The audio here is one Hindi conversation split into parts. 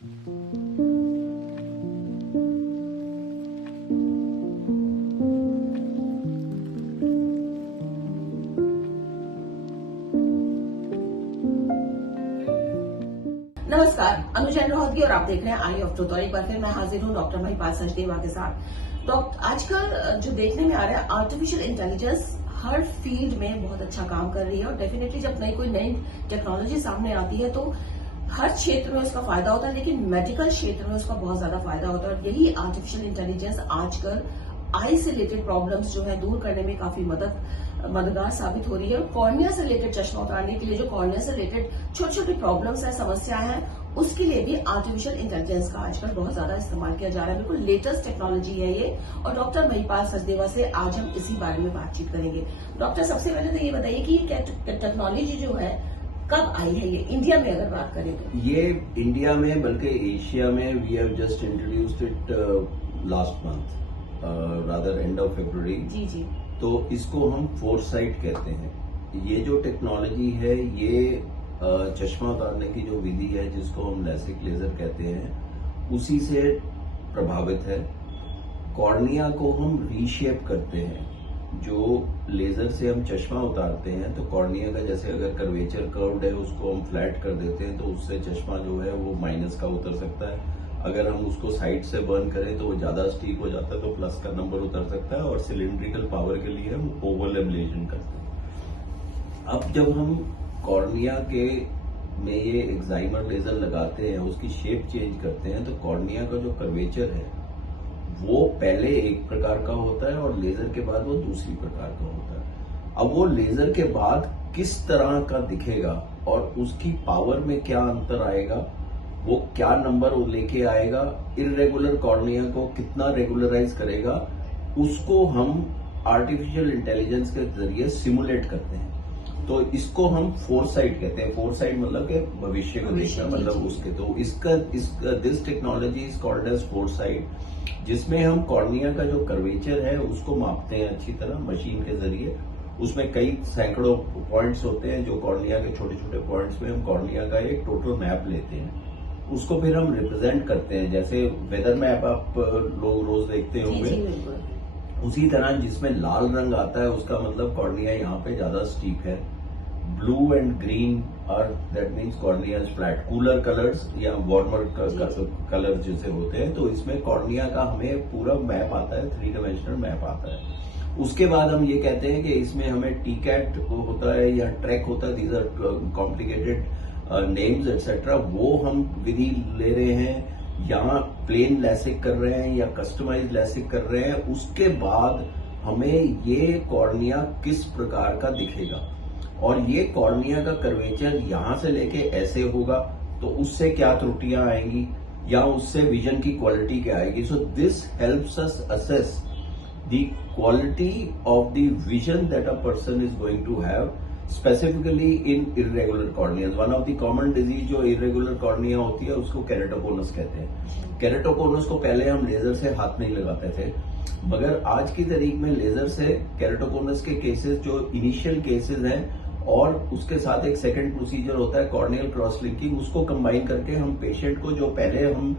नमस्कार, अनुजा रोहतगी और आप देख रहे हैं आई ऑफ ट्रूथ। और एक बार फिर मैं हाजिर हूं डॉक्टर महिपाल सचदेवा के साथ। डॉक्टर, आजकल जो देखने में आ रहा है, आर्टिफिशियल इंटेलिजेंस हर फील्ड में बहुत अच्छा काम कर रही है और डेफिनेटली जब कोई नई टेक्नोलॉजी सामने आती है तो हर क्षेत्र में उसका फायदा होता है, लेकिन मेडिकल क्षेत्र में उसका बहुत ज्यादा फायदा होता है। और यही आर्टिफिशियल इंटेलिजेंस आजकल आई से रिलेटेड प्रॉब्लम्स जो है दूर करने में काफी मददगार साबित हो रही है। कॉर्निया से रिलेटेड चश्मा उतारने के लिए जो कॉर्निया से रिलेटेड छोटी छोटी प्रॉब्लम्स है, समस्याएं हैं, उसके लिए भी आर्टिफिशियल इंटेलिजेंस का आजकल बहुत ज्यादा इस्तेमाल किया जा रहा है। बिल्कुल लेटेस्ट टेक्नोलॉजी है ये। और डॉक्टर महिपाल सचदेवा से आज हम इसी बारे में बातचीत करेंगे। डॉक्टर, सबसे पहले तो ये बताइए कि टेक्नोलॉजी जो है कब आई है, ये इंडिया में अगर बात करें तो? ये इंडिया में बल्कि एशिया में we have just introduced it last month, rather end of February. जी जी। तो इसको हम फोरसाइट कहते हैं। ये जो टेक्नोलॉजी है, ये चश्मा उतारने की जो विधि है, जिसको हम लैसिक लेजर कहते हैं, उसी से प्रभावित है। कॉर्निया को हम रीशेप करते हैं। जो लेजर से हम चश्मा उतारते हैं तो कॉर्निया का जैसे अगर कर्वेचर कर्व्ड है, उसको हम फ्लैट कर देते हैं तो उससे चश्मा जो है वो माइनस का उतर सकता है। अगर हम उसको साइड से बर्न करें तो वो ज्यादा स्टीक हो जाता है, तो प्लस का नंबर उतर सकता है। और सिलिंड्रिकल पावर के लिए हम ओवल एब्लेशन करते हैं। अब जब हम कॉर्निया के में ये एक्साइमर लेजर लगाते हैं, उसकी शेप चेंज करते हैं, तो कॉर्निया का जो कर्वेचर है वो पहले एक प्रकार का होता है और लेजर के बाद वो दूसरी प्रकार का होता है। अब वो लेजर के बाद किस तरह का दिखेगा और उसकी पावर में क्या अंतर आएगा, वो क्या नंबर वो लेके आएगा, इर्रेगुलर कॉर्निया को कितना रेगुलराइज करेगा, उसको हम आर्टिफिशियल इंटेलिजेंस के जरिए सिमुलेट करते हैं। तो इसको हम फोरसाइट कहते हैं। फोरसाइट मतलब कि भविष्य को देखना, मतलब उसके। तो इसका this technology is called as foresight, जिसमें हम कॉर्निया का जो कर्वेचर है उसको मापते हैं अच्छी तरह मशीन के जरिए। उसमें कई सैकड़ों पॉइंट्स होते हैं, जो कॉर्निया के छोटे छोटे पॉइंट्स में हम कॉर्निया का एक टोटल मैप लेते हैं। उसको फिर हम रिप्रेजेंट करते हैं, जैसे वेदर मैप आप लोग रोज देखते होंगे, उसी तरह जिसमें लाल रंग आता है उसका मतलब कॉर्निया यहाँ पे ज्यादा स्टीप है। ब्लू एंड ग्रीन और that means cornea is flat. Cooler colours या वार्मर कलर जैसे होते हैं, तो इसमें कॉर्निया का हमें पूरा मैप आता है, 3 डायमेंशनल मैप आता है। उसके बाद हम ये कहते हैं कि इसमें हमें टीकैट होता है या ट्रैक होता है, these are complicated names etcetera. वो हम विधि ले रहे हैं, या प्लेन लैसिक कर रहे हैं या कस्टमाइज लैसिक कर रहे हैं। उसके बाद हमें ये कॉर्निया किस प्रकार का दिखेगा और ये कॉर्निया का कर्वेचर यहां से लेके ऐसे होगा तो उससे क्या त्रुटियां आएंगी या उससे विजन की क्वालिटी क्या आएगी। So this helps us assess the quality of the vision that a person is going to have, specifically in irregular corneas. One of the common disease जो इरेगुलर कॉर्निया होती है उसको केरेटोकोनस कहते हैं। केरेटोकोनस को पहले हम लेजर से हाथ नहीं लगाते थे, मगर आज की तारीख में लेजर से केरेटोकोनस के केसेस जो इनिशियल केसेस हैं और उसके साथ एक सेकंड प्रोसीजर होता है कॉर्नियल क्रॉस लिंकिंग, उसको कंबाइन करके हम पेशेंट को, जो पहले हम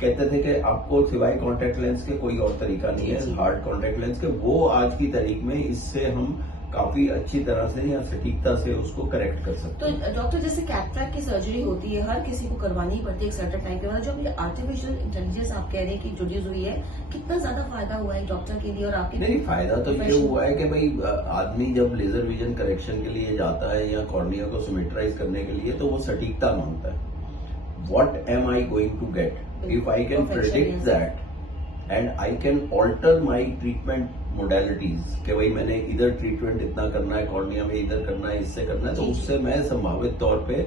कहते थे कि आपको सिवाय कॉन्टैक्ट लेंस के कोई और तरीका नहीं है हार्ड कॉन्टैक्ट लेंस के, वो आज की तारीख में इससे हम काफी अच्छी तरह से या सटीकता से उसको करेक्ट कर सकते हैं। तो डॉक्टर, जैसे कैटरैक्ट की सर्जरी होती है, हर किसी को करवानी ही पड़ती है एक सर्टेन टाइम के बाद। जो अभी आर्टिफिशियल इंटेलिजेंस आप कह रहे हैं कि इंट्रोड्यूस हुई है, कितना ज्यादा फायदा हुआ है डॉक्टर के लिए और आपके? नहीं, फायदा तो ये हुआ है कि भाई आदमी जब लेजर विजन करेक्शन के लिए जाता है या कॉर्निया को सिमेट्राइज करने के लिए, तो वो सटीकता मांगता है। What am I going to get if I can predict that and I can alter my treatment modalities, कि भाई मैंने इधर ट्रीटमेंट इतना करना है, कॉर्निया में इधर करना है, इससे करना है, तो उससे मैं संभावित तौर पे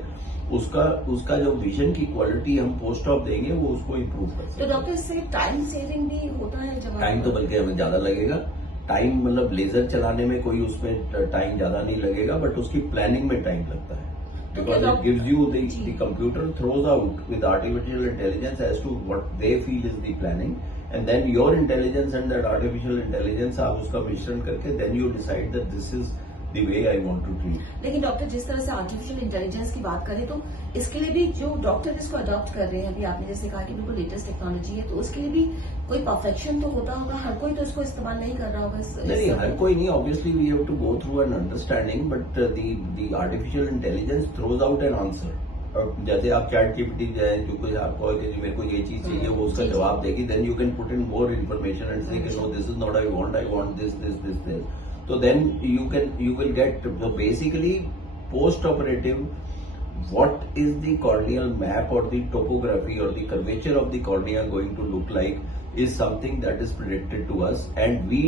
उसका जो विजन की क्वालिटी हम पोस्ट ऑफ देंगे वो उसको इम्प्रूव कर सकते हैं। तो डॉक्टर, इससे टाइम सेविंग भी होता है? जब टाइम तो बल्कि हमें ज्यादा लगेगा। टाइम मतलब लेजर चलाने में कोई उसमें टाइम ज्यादा नहीं लगेगा, बट उसकी प्लानिंग में टाइम लगता है। Because it gives you the computer throws out with artificial intelligence as to what they feel is the planning, and then your intelligence and that artificial intelligence आप उसका मिश्रण करके then you decide that this is the way I want to treat. लेकिन डॉक्टर जिस तरह से आर्टिफिशियल इंटेलिजेंस की बात करें तो इसके लिए भी जो डॉक्टर इसको अडॉप्ट कर रहे हैं, अभी आपने जैसे कहा कि बिल्कुल लेटेस्ट टेक्नोलॉजी है, तो उसके लिए भी कोई परफेक्शन तो होता होगा, हर कोई तो इसको इस्तेमाल नहीं कर रहा होगा। नहीं, हर कोई नहीं, obviously we have to go through an understanding, but the artificial intelligence throws out an answer. जैसे आप चैट जीपीटी जाए, जो कुछ आपको मेरे को ये चीज चाहिए, वो उसका जवाब देगी, then you can put in more information and say no this is not I want this this this this. तो then you will get, so basically post operative, what is the corneal map or the topography or the curvature of the cornea going to look like is something that is predicted to us, and we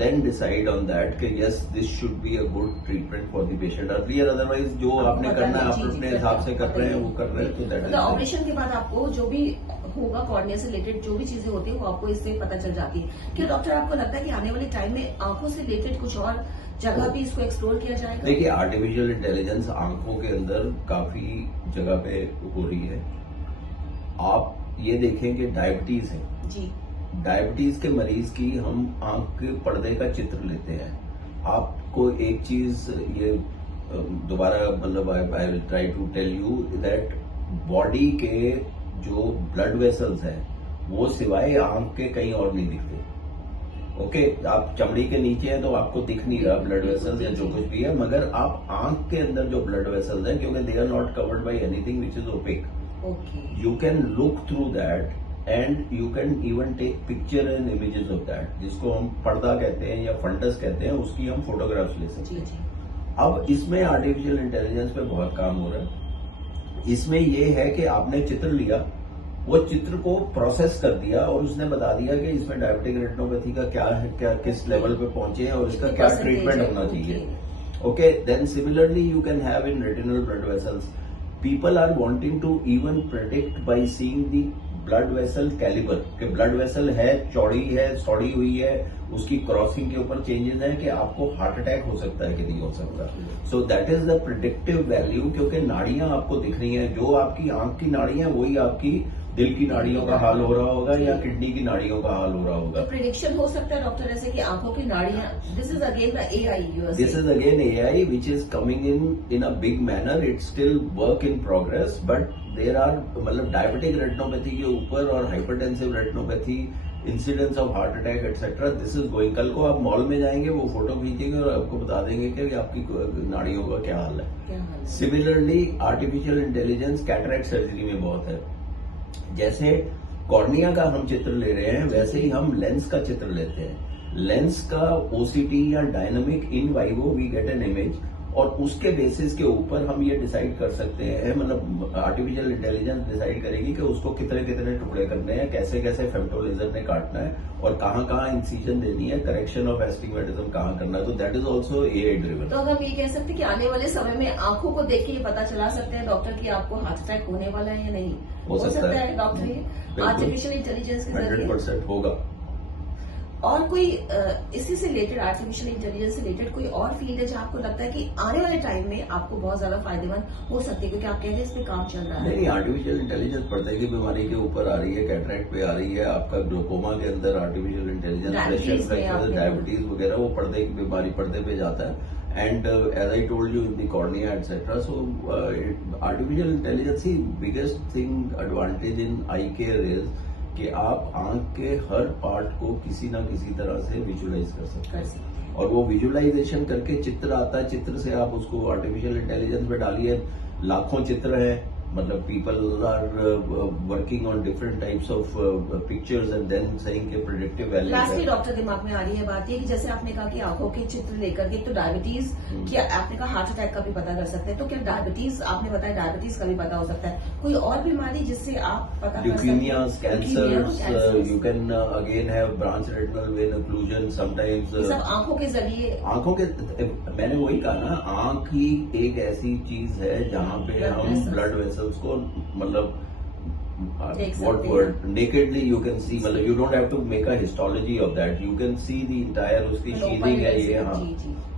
then decide on that कि yes, this should be a good treatment for the patient. Earlier otherwise जो आपने करना है आप अपने हिसाब से कर रहे हैं, वो कर रहे हैं, तो that is ऑपरेशन के बाद आपको जो भी होगा कॉर्निया से रिलेटेड जो भी चीजें होती है वो आपको इससे पता चल जाती है। क्या डॉक्टर आपको लगता है कि आने वाले टाइम में आंखों से रिलेटेड कुछ और जगह भी इसको एक्सप्लोर किया जाएगा? देखिए, आर्टिफिशियल इंटेलिजेंस आंखों के अंदर काफी जगह पे हो रही है। आप ये देखें कि डायबिटीज है जी, डायबिटीज के मरीज की हम आंख के पर्दे का चित्र लेते हैं। आपको एक चीज ये दोबारा मतलब I will try to tell you that body के जो ब्लड वेसल्स हैं वो सिवाय आंख के कहीं और नहीं दिखते। ओके, आप चमड़ी के नीचे हैं तो आपको दिख नहीं रहा ब्लड वेसल्स या जो कुछ भी है, मगर आप आंख के अंदर जो ब्लड वेसल्स हैं, क्योंकि they are not covered by anything which is opaque, you can look through that and you can even take picture and images of that, जिसको हम पर्दा कहते हैं या फंडस कहते हैं, उसकी हम फोटोग्राफ्स ले सकते हैं। अब इसमें आर्टिफिशियल इंटेलिजेंस पे बहुत काम हो रहा है। इसमें यह है कि आपने चित्र लिया, वो चित्र को प्रोसेस कर दिया और उसने बता दिया कि इसमें डायबिटिक रेटिनोपैथी का क्या है, क्या किस लेवल पे पहुंचे हैं और इसका क्या ट्रीटमेंट होना चाहिए। Okay, then similarly you can have in retinal blood vessels, people are wanting to even predict by seeing the blood vessel calibre, कि ब्लड वेसल है, चौड़ी है, सौड़ी हुई है, उसकी क्रॉसिंग के ऊपर चेंजेस है कि आपको हार्ट अटैक हो सकता है कि नहीं हो सकता। So that is the predictive value, क्योंकि नाड़ियां आपको दिख रही हैं, जो आपकी आंख की नाड़ियां वही आपकी दिल की नाड़ियों का हाल हो रहा होगा या किडनी की नाड़ियों का हाल हो रहा होगा। तो प्रिडिक्शन हो सकता है डॉक्टर ऐसे कि आंखों की नाड़ियां, this is again the AI, this is again AI which is coming in a big manner, it's still work in progress, but there are मतलब डायबिटिक रेटिनोपैथी के ऊपर और hypertensive retinopathy, incidence of heart attack etcetera, this is going. कल को आप मॉल में जाएंगे, वो फोटो खींचेंगे और आपको बता देंगे कि आपकी नाड़ियों का क्या हाल है। Similarly artificial intelligence cataract surgery में बहुत है। जैसे कॉर्निया का हम चित्र ले रहे हैं, वैसे ही हम लेंस का चित्र लेते हैं। लेंस का ओसीटी या dynamic in vivo we get an image, और उसके बेसिस के ऊपर हम ये डिसाइड कर सकते हैं, मतलब आर्टिफिशियल इंटेलिजेंस डिसाइड करेगी कि उसको कितने कितने टुकड़े करने हैं, कैसे कैसे फेम्टो लेजर ने काटना है और कहाँ इंसिजन देनी है, करेक्शन ऑफ एस्टिग्मेटिज्म कहाँ करना है। तो that is also AI driven. तो अगर हम ये कह सकते हैं कि आने वाले समय में आंखों को देख के ये पता चला सकते हैं डॉक्टर कि आपको हार्ट अटैक होने वाला है या नहीं, हो सकता है डॉक्टर आर्टिफिशियल इंटेलिजेंस के जरिए 100% होगा। और कोई इसी से रिलेटेड, आर्टिफिशियल इंटेलिजेंस से रिलेटेड कोई और फील्ड है जहां आपको लगता है कि आने वाले टाइम में आपको बहुत ज्यादा फायदेमंद हो सकती है, क्योंकि आप कहते हैं इस पे काम चल रहा है? नहीं, आर्टिफिशियल इंटेलिजेंस पर्दे की बीमारी के ऊपर आ रही है, कैटरैक्ट पे आ रही है, आपका ग्लोकोमा के अंदर आर्टिफिशियल इंटेलिजेंस, डायबिटीज वगैरह, वो पर्दे की बीमारी पर्दे पे जाता है। And as I told you in the cornea etc. So artificial intelligence he biggest thing advantage in eye care is कि आप आंख के हर पार्ट को किसी ना किसी तरह से विजुअलाइज कर सकते हैं, और वो विजुअलाइजेशन करके चित्र आता है, चित्र से आप उसको आर्टिफिशियल इंटेलिजेंस में डालिए, लाखों चित्र हैं, मतलब people are working on different types of pictures and then saying के प्रेडिक्टिव वैल्यू। लास्टली डॉक्टर दिमाग में आ रही है बात ये कि जैसे आपने कहा कि आंखों के चित्र लेकर के, तो डायबिटीज क्या आपने कहा हार्ट अटैक का भी पता कर सकते हैं, तो क्या डायबिटीज, आपने बताया डायबिटीज का भी पता हो सकता है, कोई और बीमारी जिससे आप पता कर सकते हैं? Leukaemias, cancers, you can again have branch retinal vein occlusion sometimes, सब आंखों के जरिए। आंखों के, मैंने वही कहा ना, आंख ही एक ऐसी चीज है जहां पे हम ब्लड वेसल्स को मतलब what word nakedly you can see, मतलब you don't have to make a histology of that, you can see the entire उसकी sheathing है ये। हाँ,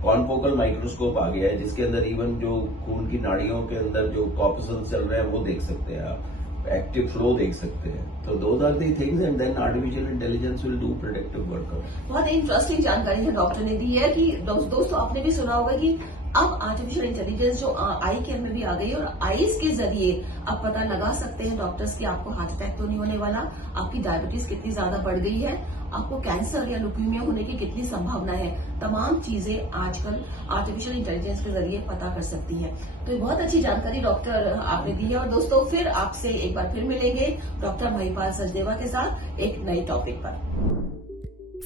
कॉन्फोकल माइक्रोस्कोप आ गया है जिसके अंदर इवन जो खून की नाड़ियों के अंदर जो कॉर्पसल्स चल रहे हैं वो देख सकते हैं आप। एक्टिव फ्लो देख सकते हैं. तो those are the things and then artificial intelligence will do predictive work. बहुत इंटरेस्टिंग जानकारी जो डॉक्टर ने दी है कि दोस्तों आपने भी सुना होगा कि अब आर्टिफिशियल इंटेलिजेंस जो आई केयर में भी आ गई है और आईज के जरिए अब पता लगा सकते हैं डॉक्टर्स कि आपको हार्ट अटैक तो नहीं होने वाला, आपकी डायबिटीज कितनी ज्यादा बढ़ गई है, आपको कैंसर या ल्यूकीमिया होने की कितनी संभावना है. तमाम चीजें आजकल आर्टिफिशियल इंटेलिजेंस के जरिए पता कर सकती हैं. तो ये बहुत अच्छी जानकारी डॉक्टर आपने दी है. और दोस्तों फिर आपसे एक बार फिर मिलेंगे डॉक्टर महिपाल सचदेवा के साथ एक नए टॉपिक पर.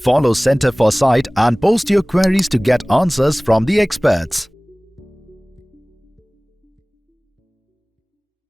Follow Center for Sight and post your queries to get answers from the experts.